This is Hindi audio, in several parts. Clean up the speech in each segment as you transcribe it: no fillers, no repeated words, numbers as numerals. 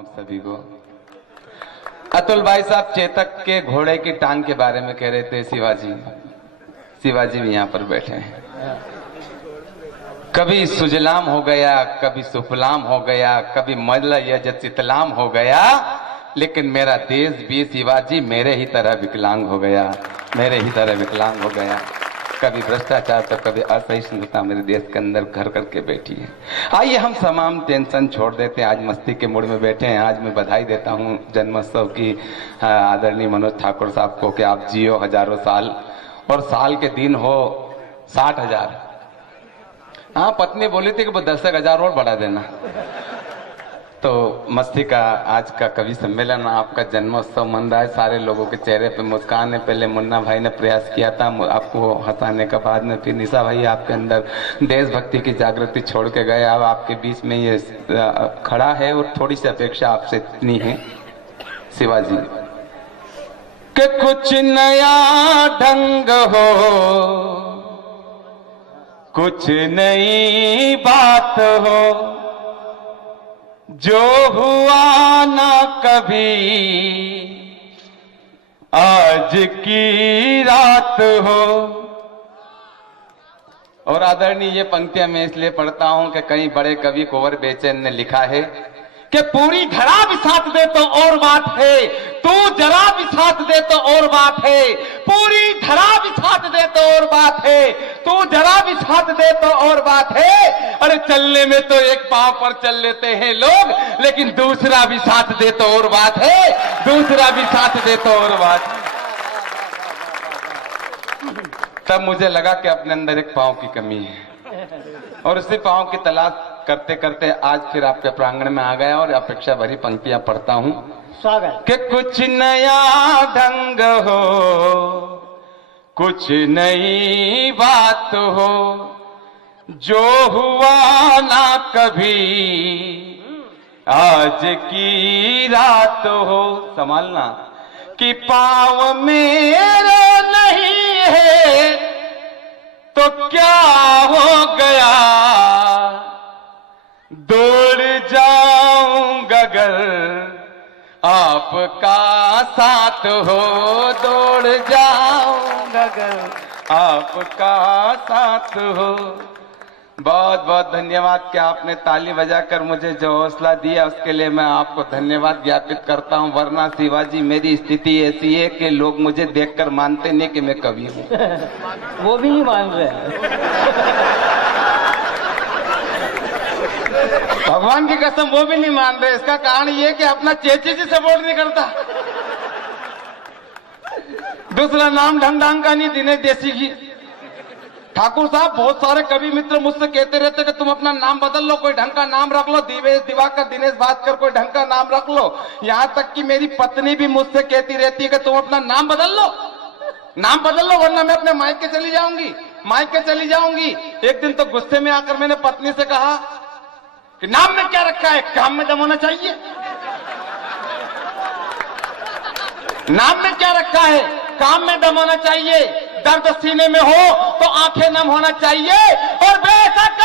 आप सभी को। अतुल भाई साहब चेतक के घोड़े की टांग के बारे में कह रहे थे। शिवाजी भी यहाँ पर बैठे हैं। कभी सुजलाम हो गया, कभी सुफलाम हो गया, कभी मल्ल यज चितलाम हो गया, लेकिन मेरा देश भी शिवाजी मेरे ही तरह विकलांग हो गया, मेरे ही तरह विकलांग हो गया। कभी भ्रष्टाचार तो कभी असहिष्णुता मेरे देश के अंदर घर करके बैठी है। आइए हम तमाम टेंशन छोड़ देते हैं, आज मस्ती के मूड में बैठे हैं। आज मैं बधाई देता हूँ जन्मोत्सव की आदरणीय मनोज ठाकुर साहब को कि आप जियो हजारों साल और साल के दिन हो 60,000। हाँ, पत्नी बोली थी कि वो 10,000 और बढ़ा देना। तो मस्ती का आज का कवि सम्मेलन, आपका जन्मोत्सव मन रहा है। सारे लोगों के चेहरे पे मुस्कान है। पहले मुन्ना भाई ने प्रयास किया था आपको हंसाने का, बाद में फिर निशा भाई आपके अंदर देशभक्ति की जागृति छोड़ के गए। अब आपके बीच में ये खड़ा है और थोड़ी सी अपेक्षा आपसे इतनी है शिवाजी कि कुछ नया ढंग हो, कुछ नई बात हो, जो हुआ ना कभी आज की रात हो। और आदरणीय ये पंक्तियां मैं इसलिए पढ़ता हूं कि कई बड़े कवि कुंवर बेचैन ने लिखा है कि पूरी धरा भी साथ दे तो और बात है, तू जरा भी साथ दे तो और बात है, पूरी धरा भी साथ दे तो और बात है, तू जरा भी साथ दे तो और बात है। अरे चलने में तो एक पांव पर चल लेते हैं लोग, लेकिन दूसरा भी साथ दे तो और बात है, दूसरा भी साथ दे तो और बात है। तब मुझे लगा कि अपने अंदर एक पांव की कमी है और उसी पांव की तलाश करते करते आज फिर आपके प्रांगण में आ गया और अपेक्षा भरी पंक्तियां पढ़ता हूं। स्वागत। कि कुछ नया ढंग हो, कुछ नई बात हो, जो हुआ ना कभी आज की रात हो। संभालना कि पाँव मेरे नहीं है तो क्या हो गया, दौड़ जाऊंगा अगर आपका साथ हो, दौड़ जाऊंगा अगर आपका साथ हो। बहुत बहुत धन्यवाद कि आपने ताली बजाकर मुझे जो हौसला दिया उसके लिए मैं आपको धन्यवाद ज्ञापित करता हूं। वरना शिवाजी मेरी स्थिति ऐसी है कि लोग मुझे देखकर मानते नहीं कि मैं कवि हूं। वो भी नहीं मान रहे। भगवान की कसम वो भी नहीं मान रहे। इसका कारण ये कि अपना चेची से सपोर्ट नहीं करता। दूसरा नाम ढंग ढंग का नहीं, दिनेश देसी की। ठाकुर साहब बहुत सारे कवि मित्र मुझसे कहते रहते कि तुम अपना नाम बदल लो, कोई ढंग का नाम रख लो, दिवेश दिवाकर, दिनेश भास्कर, कोई ढंग का नाम रख लो। यहाँ तक कि मेरी पत्नी भी मुझसे कहती रहती है कि तुम अपना नाम बदल लो, नाम बदल लो, वरना मैं अपने मायके चली जाऊंगी, मायके चली जाऊंगी। एक दिन तो गुस्से में आकर मैंने पत्नी से कहा कि नाम में क्या रखा है, काम में दम होना चाहिए। नाम में क्या रखा है, काम में दम होना चाहिए। दर्द सीने में हो तो आंखें नम होना चाहिए। और बेशक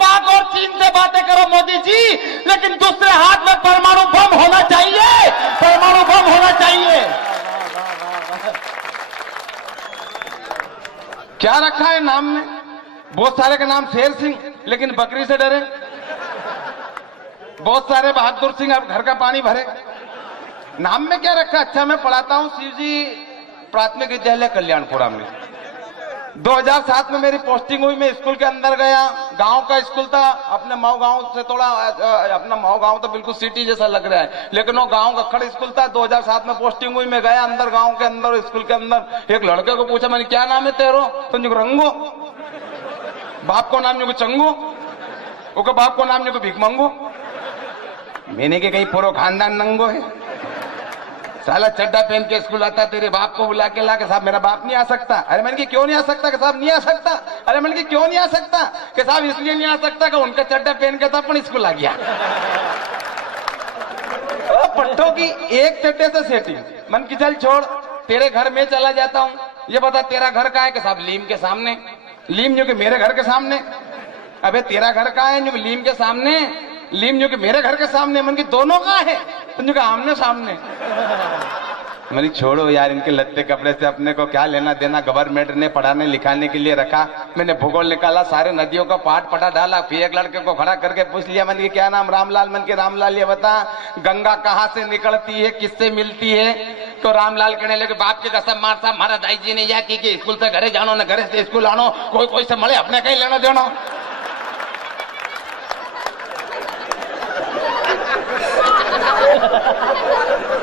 पाक और चीन से बातें करो मोदी जी, लेकिन दूसरे हाथ में परमाणु बम होना चाहिए, परमाणु बम होना चाहिए। क्या रखा है नाम में? बहुत सारे का नाम शेर सिंह, लेकिन बकरी से डरे। बहुत सारे बहादुर सिंह, अब घर का पानी भरे। नाम में क्या रखा? अच्छा, मैं पढ़ाता हूँ शिवजी प्राथमिक विद्यालय कल्याणपुरा में। 2007 में मेरी पोस्टिंग हुई। मैं स्कूल के अंदर गया, गांव का स्कूल था। अपने माऊ गांव से थोड़ा, अपना माऊ गांव तो बिल्कुल सिटी जैसा लग रहा है, लेकिन वो गांव का खड़ स्कूल था। 2007 में पोस्टिंग हुई। मैं गया अंदर, गांव के अंदर, स्कूल के अंदर। एक लड़के को पूछा मैंने, क्या नाम है तेरो? तो रंगो। बाप को नाम जो चंगो, ओके बाप को नाम जो भीख मंगो। मैंने के कहीं पूरा खानदान नंगो है। साला चड्डा पहन के स्कूल आता, तेरे बाप को बुला के ला के साहब मेरा बाप नहीं आ सकता। अरे मैंने कि क्यों नहीं आ सकता? कि साहब नहीं आ सकता। अरे मैंने कि क्यों नहीं आ सकता? कि साहब इसलिए नहीं आ सकता कि उनका चड्डा पहन के था अपन स्कूल आ गया। पट्टों की एक चड्डे से सेटिंग। मन की चल छोड़, तेरे घर में चला जाता हूँ। ये बता तेरा घर कहाँ है? कि साहब लीम के सामने। लीम जो कि मेरे घर के सामने। अबे तेरा घर कहाँ है? जो लीम के सामने। लीम जो कि मेरे घर के सामने, मन की दोनों का है, तुम जो आमने सामने। मैंने छोड़ो यार, इनके लत्ते कपड़े से अपने को क्या लेना देना। गवर्नमेंट ने पढ़ाने लिखाने के लिए रखा। मैंने भूगोल निकाला, सारे नदियों का पाठ पटा डाला, फिर एक लड़के को खड़ा करके पूछ लिया, मन की क्या नाम? रामलाल। मन के रामलाल ये बता गंगा कहाँ से निकलती है, किससे मिलती है? तो रामलाल कहने लगे, बाप के कसम मार साहब, हमारा दाई जी ने यह की स्कूल से घरे जानो न घरे से स्कूल आनो, कोई कोई से मले अपने कहीं लेना देना।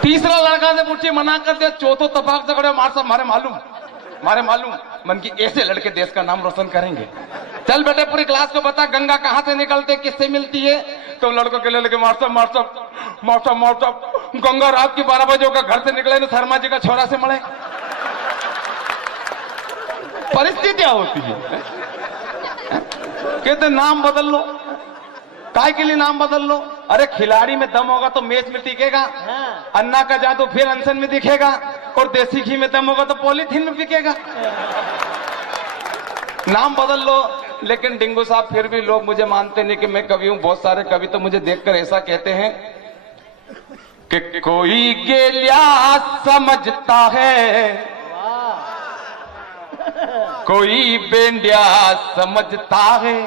तीसरा लड़का से पूछी, मना कर दिया। चौथो तफाक से खड़े, मार साहब मारे मालूम। मन की ऐसे लड़के देश का नाम रोशन करेंगे। चल बेटे पूरी क्लास को बता गंगा कहाँ से निकलते, किससे मिलती है? तो लड़कों के लिए लगे, मार साहब गंगा रात की 12 बजे होकर घर से निकले, शर्मा जी का छोरा से मले। परिस्थितियां होती है। कहते नाम बदल लो, काय के लिए नाम बदल लो? अरे खिलाड़ी में दम होगा तो मैच में टिकेगा, अन्ना का जादू फिर अनशन में दिखेगा, और देसी घी में दम होगा तो पॉलीथीन में बिकेगा। नाम बदल लो। लेकिन डिंगू साहब फिर भी लोग मुझे मानते नहीं कि मैं कवि हूं। बहुत सारे कवि तो मुझे देखकर ऐसा कहते हैं कि कोई गेलिया समझता है, कोई बेंडिया समझता है।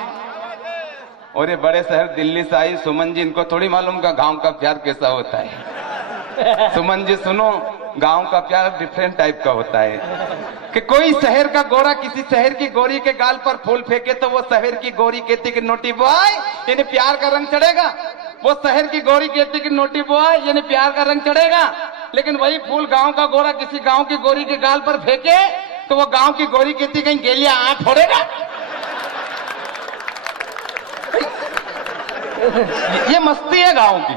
और ये बड़े शहर दिल्ली से आई सुमन जी, इनको थोड़ी मालूम का गांव का प्यार कैसा होता है। सुमन जी सुनो, गांव का प्यार डिफरेंट टाइप का होता है। कि कोई शहर का गोरा किसी शहर की गोरी के गाल पर फूल फेंके तो वो शहर की गोरी कहती कि नोटी बॉय, यानी प्यार का रंग चढ़ेगा। वो शहर की गोरी कहती कि नोटी बॉय, यानी प्यार का रंग चढ़ेगा। लेकिन वही फूल गांव का गोरा किसी गांव की गोरी के गाल पर फेंके तो वो गांव की गोरी कहती कहीं गेलिया आंख फोड़ेगा। ये मस्ती है गांव की।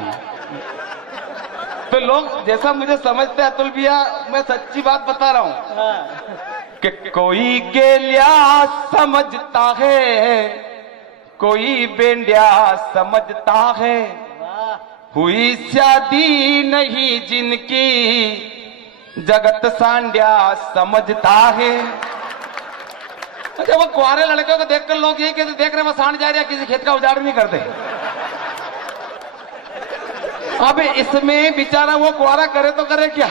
तो लोग जैसा मुझे समझते हैं अतुल भैया, मैं सच्ची बात बता रहा हूं कि कोई गेलिया समझता है, कोई बेंडिया समझता है। हुई शादी नहीं जिनकी, जगत सांडिया समझता है। अच्छा वो कुआरे लड़कों को देखकर लोग यही कहते, देख रहे वो सांड जा रहा है, किसी खेत का उजाड़ नहीं करते। अब इसमें बेचारा वो कुआरा करे तो करे क्या?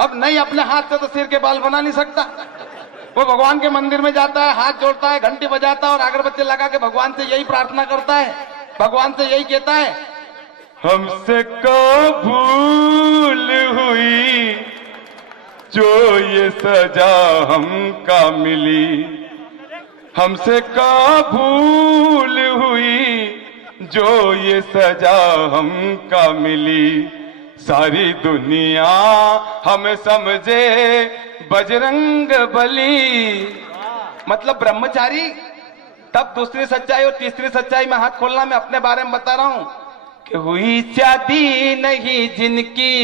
अब नहीं अपने हाथ से तो सिर के बाल बना नहीं सकता। वो भगवान के मंदिर में जाता है, हाथ जोड़ता है, घंटी बजाता है और अगरबत्ती लगा के भगवान से यही प्रार्थना करता है, भगवान से यही कहता है, हमसे को भूल हुई जो ये सजा हमका मिली, हमसे का भूल हुई जो ये सजा हमका मिली। सारी दुनिया हमें समझे बजरंग बली। मतलब ब्रह्मचारी, तब दूसरी सच्चाई और तीसरी सच्चाई में हाथ खोलना। मैं अपने बारे में बता रहा हूं कि हुई शादी नहीं जिनकी,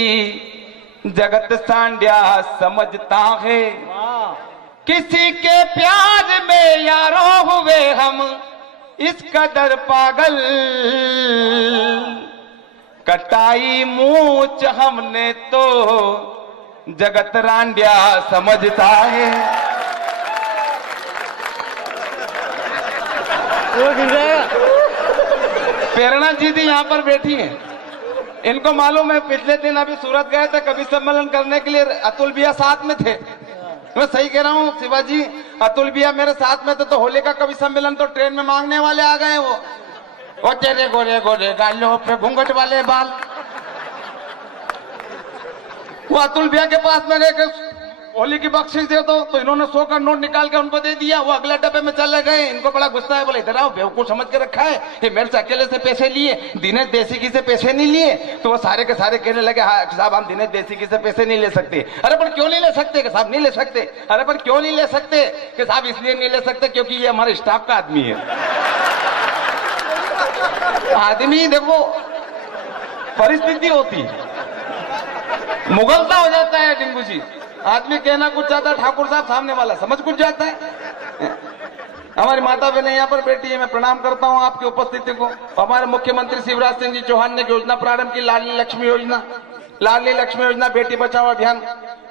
जगत सांडिया समझता है। किसी के प्यार में यारों हुए हम इस कदर पागल, कटाई मूछ हमने तो जगत रांडिया समझता है। प्रेरणा जी थी यहाँ पर बैठी हैं, इनको मालूम है पिछले दिन अभी सूरत गए थे कवि सम्मेलन करने के लिए, अतुल भैया साथ में थे। मैं सही कह रहा हूँ शिवाजी, अतुल भैया मेरे साथ में थे। तो होली का कवि सम्मेलन तो ट्रेन में मांगने वाले आ गए। वो तेरे गोरे गोरे गालों पे घूंघट वाले बाल। वो अतुल भैया के पास में गए, होली की बख्शिश दे दो, तो इन्होंने 100 का नोट निकाल के उनको दे दिया। वो अगले डब्बे में चले गए। इनको बड़ा गुस्सा है, बोले इधर आओ, बेवकूफ समझ के रखा है, ये मेरे से अकेले से पैसे लिए, दिनेश देसी से पैसे नहीं लिए। तो वो सारे के सारे कहने लगे, हाँ साहब हम दिनेश देसी से पैसे नहीं ले सकते। अरे पर क्यों नहीं ले सकते? कि साहब नहीं ले सकते। अरे पर क्यों नहीं ले सकते? कि साहब इसलिए नहीं ले सकते क्योंकि ये हमारे स्टाफ का आदमी है। आदमी देखो परिस्थिति होती, मुगलता हो जाता है डिंगू जी। आदमी कहना कुछ चाहता है, ठाकुर साहब सामने वाला समझ कुछ जाता है। हमारी माता बहन यहाँ पर बैठी है, मैं प्रणाम करता हूँ आपकी उपस्थिति को। हमारे मुख्यमंत्री शिवराज सिंह जी चौहान ने योजना प्रारंभ की, लाडली लक्ष्मी योजना। लाडली लक्ष्मी योजना बेटी बचाओ अभियान।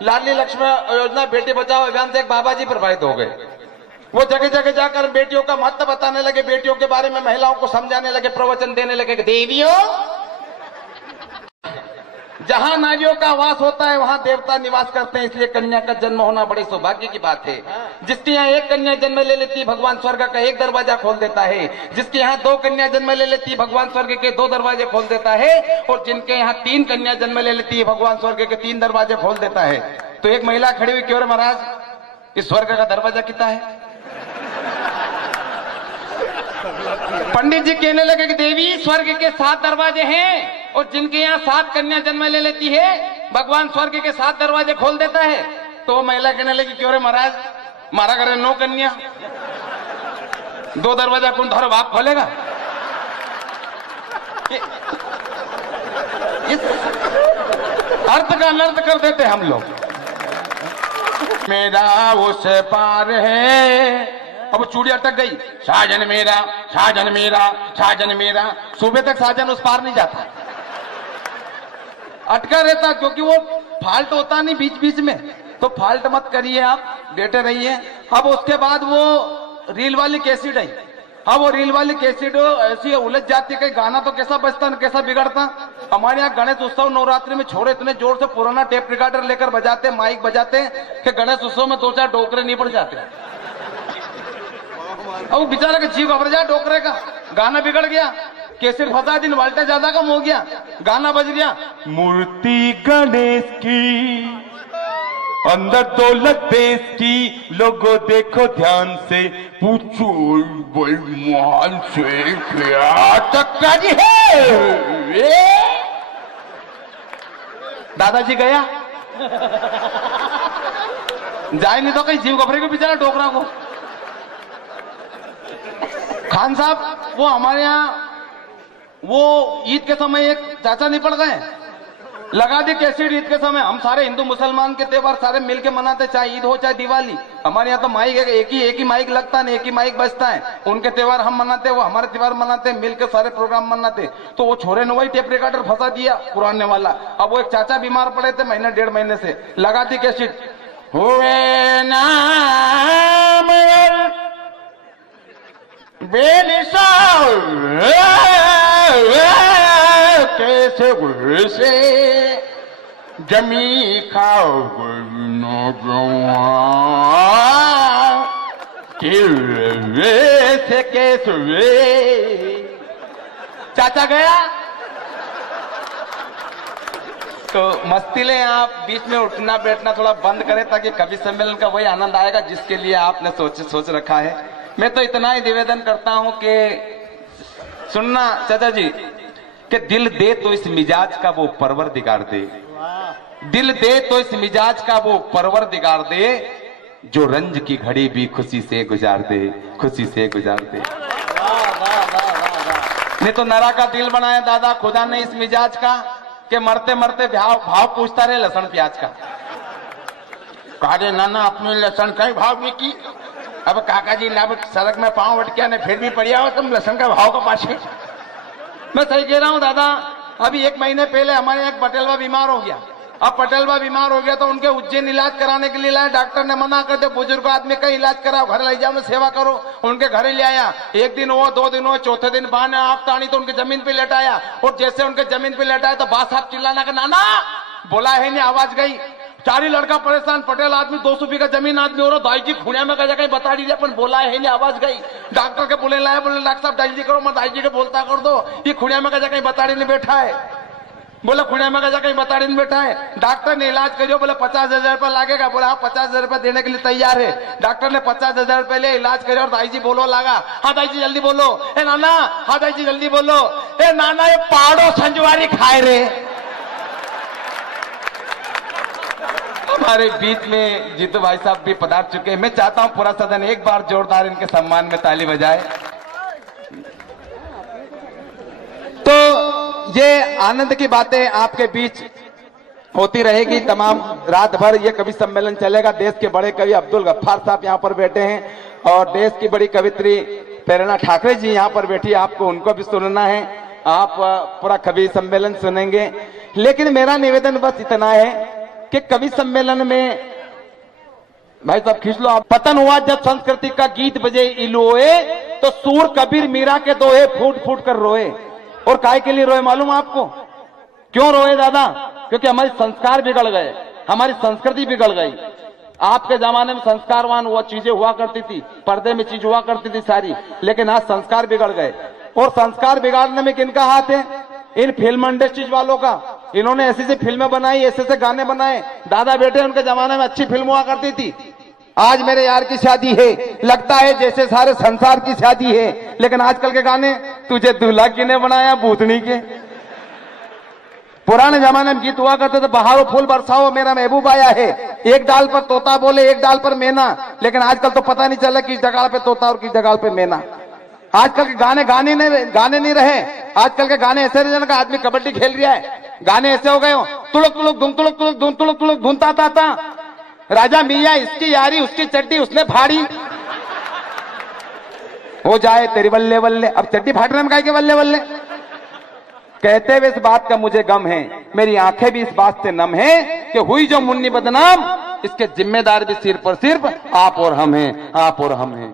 लाडली लक्ष्मी योजना बेटी बचाओ अभियान से एक बाबा जी प्रभावित हो गए। वो जगह जगह जाकर बेटियों का महत्व बताने लगे, बेटियों के बारे में महिलाओं को समझाने लगे, प्रवचन देने लगे कि देवियों, जहां नारियों का वास होता है वहां देवता निवास करते हैं, इसलिए कन्या का जन्म होना बड़ी सौभाग्य की बात है। जिसके यहाँ एक कन्या जन्म ले लेती है भगवान स्वर्ग का एक दरवाजा खोल देता है, जिसके यहाँ 2 कन्या जन्म ले लेती है भगवान स्वर्ग के 2 दरवाजे खोल देता है, और जिनके यहाँ 3 कन्या जन्म ले लेती है भगवान स्वर्ग के 3 दरवाजे खोल देता है। तो एक महिला खड़ी हुई, क्यों रे महाराज इस स्वर्ग का दरवाजा कितना है? पंडित जी कहने लगे कि देवी स्वर्ग के 7 दरवाजे हैं, और जिनके यहाँ 7 कन्या जन्म ले लेती है भगवान स्वर्ग के 7 दरवाजे खोल देता है। तो वो महिला कहने लगी, क्यों रे महाराज मारा करे 9 कन्या, 2 दरवाजा कौन धरो बाप खोलेगा? इस अर्थ का अनर्थ कर देते हम लोग। मेरा उस पार है, अब चूड़ी अटक गई, साजन मेरा साजन मेरा साजन मेरा, सुबह तक साजन उस पार नहीं जाता, अटका रहता, क्योंकि वो फाल्ट होता नहीं बीच बीच में। तो फाल्ट मत करिए, आप बैठे रहिए। अब उसके बाद वो रील वाली कैसेट आई। अब वो रील वाली कैसेट ऐसी उलझ जाती है, गाना तो कैसा बजता न कैसा बिगड़ता। हमारे यहाँ गणेश उत्सव नवरात्रि में छोरे इतने जोर से पुराना टेप रिकॉर्डर लेकर बजाते, माइक बजाते कि गणेश उत्सव में 2-4 डोकरे नहीं पड़ जाते। अब बेचारा का जीव घबर जाए, डोकरे का गाना बिगड़ गया, कैसे फंसा दिन वाल्टा ज्यादा कम हो गया, गाना बज गया, मूर्ति गणेश की अंदर दौलत देश की, लोगों देखो ध्यान से, पूछो बेईमान से क्या टक्कर है। दादाजी गया जाए नहीं तो कहीं जीव घबरे को बेचारा डोकरा को। खान साहब वो हमारे यहाँ वो ईद के समय एक चाचा निपट गए, लगा दी कैसेट ईद के समय। हम सारे हिंदू मुसलमान के त्योहार सारे मिलके मनाते, चाहे ईद हो चाहे दिवाली। हमारे यहाँ तो माइक एक ही माइक लगता है, एक ही माइक बजता है। उनके त्योहार हम मनाते, वो हमारे त्योहार मनाते, मिलकर सारे प्रोग्राम मनाते। तो वो छोरे ने वही टेप रिकॉर्डर फंसा दिया पुराने वाला। अब वो एक चाचा बीमार पड़े थे महीना 1.5 महीने से, लगा दी कैसेट, हुए नाम कैसे घुसे जमी खाओ से कैसे। चाचा गया तो मस्ती लें आप, बीच में उठना बैठना थोड़ा बंद करें, ताकि कवि सम्मेलन का वही आनंद आएगा जिसके लिए आपने सोच रखा है। मैं तो इतना ही निवेदन करता हूं कि सुनना चाचा जी, कि दिल दे तो इस मिजाज का वो परवरदिगार दे, दिल दे तो इस मिजाज का वो परवरदिगार दे, जो रंज की घड़ी भी खुशी से गुजार दे, खुशी से गुजार दे। नहीं तो नरा का दिल बनाया दादा खुदा ने इस मिजाज का, कि मरते मरते भाव पूछता रहे लहसुन प्याज का। कहा नाना अपने लहसुन का ही भाव नहीं की। अब काका जी ना सड़क में पांव अटकिया ने फिर भी पड़िया हो तुम लहसुन का भाव का पाछे। मैं सही कह रहा हूं दादा। अभी 1 महीने पहले हमारे यहाँ पटेलवा बीमार हो गया। अब पटेलवा बीमार हो गया तो उनके उज्जैन इलाज कराने के लिए लाए, डॉक्टर ने मना कर दिया, बुजुर्ग आदमी का इलाज कराओ, घर ले जाओ, सेवा करो। उनके घर ले आया, 1 दिन हुआ, 2 दिन हुआ, चौथे दिन बाने आप तानी तो उनके जमीन पे लेटाया। और जैसे उनके जमीन पे लेटाया तो बा साहब चिल्लाना का नाना बोला है नहीं, आवाज गई। 4 लड़का परेशान, पटेल आदमी 200 बीघा जमीन आदमी और दाई जी खुणिया में कहीं बता दीजिए, अपन बोला है नहीं, आवाज गई। डॉक्टर के बोले लाया, बोले डॉक्टर साहब दाई जी करो, मैं दाई जी के बोलता कर दो, ये खुणिया में कहीं बता नहीं बैठा है। बोला खुणिया में कहीं बता नहीं बैठा है। डॉक्टर ने इलाज करियो, बोले 50,000 रुपया लागेगा। बोला हाँ 50,000 रुपया देने के लिए तैयार है। डॉक्टर ने 50,000 रुपये ले इलाज करियो, और दाई जी बोलो लागा, हाँ दाई जी जल्दी बोलो, ए नाना, हाँ दाई जी जल्दी बोलो, ए नाना ये पहाड़ो संजवारी खाए रे। हमारे बीच में जीतू भाई साहब भी पधार चुके हैं। मैं चाहता हूं पूरा सदन एक बार जोरदार इनके सम्मान में ताली बजाए। तो ये आनंद की बातें आपके बीच होती रहेगी तमाम रात भर। ये कवि सम्मेलन चलेगा। देश के बड़े कवि अब्दुल गफ्फार साहब यहाँ पर बैठे हैं, और देश की बड़ी कवित्री प्रेरणा ठाकरे जी यहाँ पर बैठी है, आपको उनको भी सुनना है। आप पूरा कवि सम्मेलन सुनेंगे। लेकिन मेरा निवेदन बस इतना है कि कवि सम्मेलन में भाई साहब खींच लो आप। पतन हुआ जब संस्कृति का गीत बजे इलोए, तो सूर कबीर मीरा के दोहे फूट फूट कर रोए। और काय के लिए रोए मालूम आपको? क्यों रोए दादा? क्योंकि हमारे संस्कार बिगड़ गए, हमारी संस्कृति बिगड़ गई। आपके जमाने में संस्कारवान हुआ चीजें हुआ करती थी, पर्दे में चीज हुआ करती थी सारी, लेकिन आज संस्कार बिगड़ गए। और संस्कार बिगाड़ने में किनका हाथ है? इन फिल्म इंडस्ट्रीज वालों का। इन्होंने ऐसी ऐसी फिल्में बनाई, ऐसे ऐसे गाने बनाए। दादा बेटे उनके जमाने में अच्छी फिल्म हुआ करती थी। आज मेरे यार की शादी है, लगता है जैसे सारे संसार की शादी है, लेकिन आजकल के गाने तुझे दूल्हा किने बनाया भूतनी के। पुराने जमाने में गीत हुआ करते थे, बहारो फूल बरसाओ मेरा महबूब आया है, एक डाल पर तोता बोले एक डाल पर मैना। लेकिन आजकल तो पता नहीं चला किस जगह पे तोता और किस जगह पे मैना। आजकल के गाने नहीं रहे। आजकल के गाने ऐसे रहे का आदमी कबड्डी खेल रहा है, गाने ऐसे हो गए हो, तुलक तुलक धुन तुलक तुलक धुन तुलक तुलक धुनता था। राजा मियाँ इसकी यारी उसकी चड्डी उसने फाड़ी, हो जाए तेरी बल्ले बल्ले। अब चड्डी फाटने में काहे के बल्ले बल्ले? कहते हुए इस बात का मुझे गम है, मेरी आंखें भी इस बात से नम है कि हुई जो मुन्नी बदनाम, इसके जिम्मेदार भी सिर पर सिर्फ आप और हम हैं, आप और हम हैं।